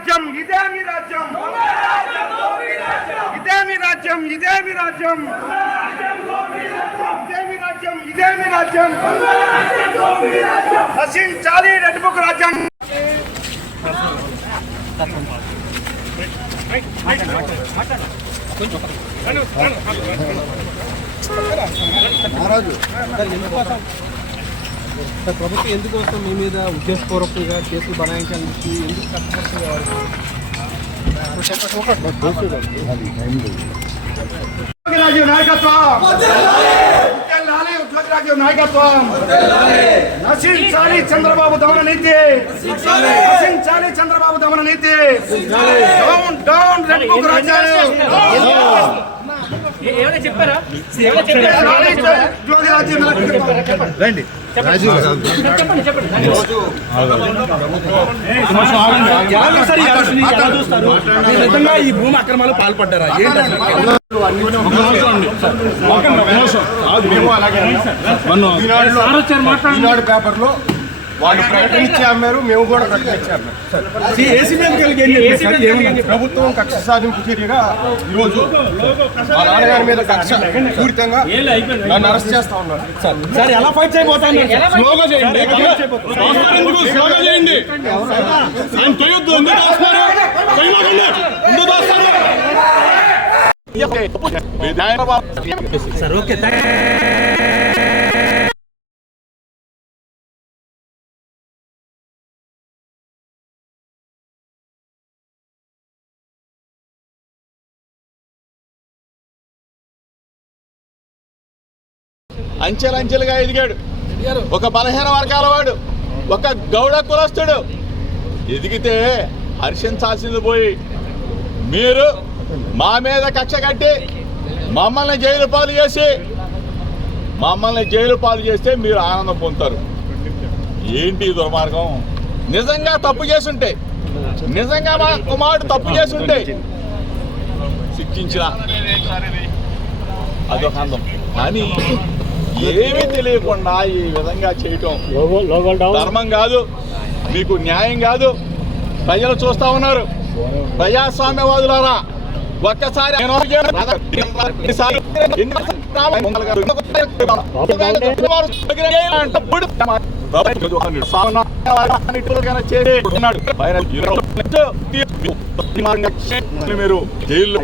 రాజ్యం ఇదే మీ రాజ్యం. ఇదే మీ రాజ్యం ఇదే మీ రాజ్యం. ఇదే మీ రాజ్యం ఇదే మీ రాజ్యం. నశించాలి రెడ్ బుక్ రాజ్యం సార్ ప్రభుత్వం ఎందుకోసం మీ మీద ఉద్దేశపూర్వకంగా కేసులు బనాయించాలని ఎందుకు కష్టపడుతుంది రాజీవ్ నాయకత్వం! తెల్లాలి నాయకత్వం! నశించాలి చంద్రబాబు దమన నీతి! నశించాలి చంద్రబాబు దమన నీతి! డౌన్ డౌన్ రెడ్ బుక్ రాజ్యం ఏమైనా చెప్పారా? రండి. చెప్పండి చెప్పండి నిజంగా ఈ భూమి అక్రమాలు పాల్పడ్డారా? ఈనాడు పేపర్లో వాళ్ళు ప్రకటన ఇచ్చి అమ్మారు మేము కూడా ప్రకటన ఇచ్చి అమ్మారు ప్రభుత్వం కక్ష సాధింపు చర్యగా ఈరోజు మా నాన్నగారి మీద కక్ష పూరితంగా నన్ను అరెస్ట్ చేస్తా ఉన్నారు. సార్ ఎలా ఫైట్ చేయబోతాను స్లోగా చేయండి. స్లోగా చేయండి. ఆయన తొయ్యొద్దు సార్ ఓకే అంచెలంచెలుగా ఎదిగాడు. ఒక బలహీన వర్గాల వాడు ఒక గౌడ కులస్తుడు. ఎదిగితే హర్షించాల్సింది పోయి మీరు మా మీద కక్ష కట్టి మమ్మల్ని జైలు పాలు చేసి మమ్మల్ని జైలు పాలు చేస్తే మీరు ఆనందం పొందుతారు. ఏంటి దుర్మార్గం? నిజంగా తప్పు చేసుంటే నిజంగా మా కుమారుడు తప్పు చేసుంటే శిక్షించిన అదొక అందం కానీ ఏమీ తెలియకుండా ఈ విధంగా చేయటం ధర్మం కాదు. మీకు న్యాయం కాదు. ప్రజలు చూస్తా ఉన్నారు. ప్రజాస్వామ్యవాదులారా ఒక్కసారి ఎన్నిసార్లు మీరు జైల్లో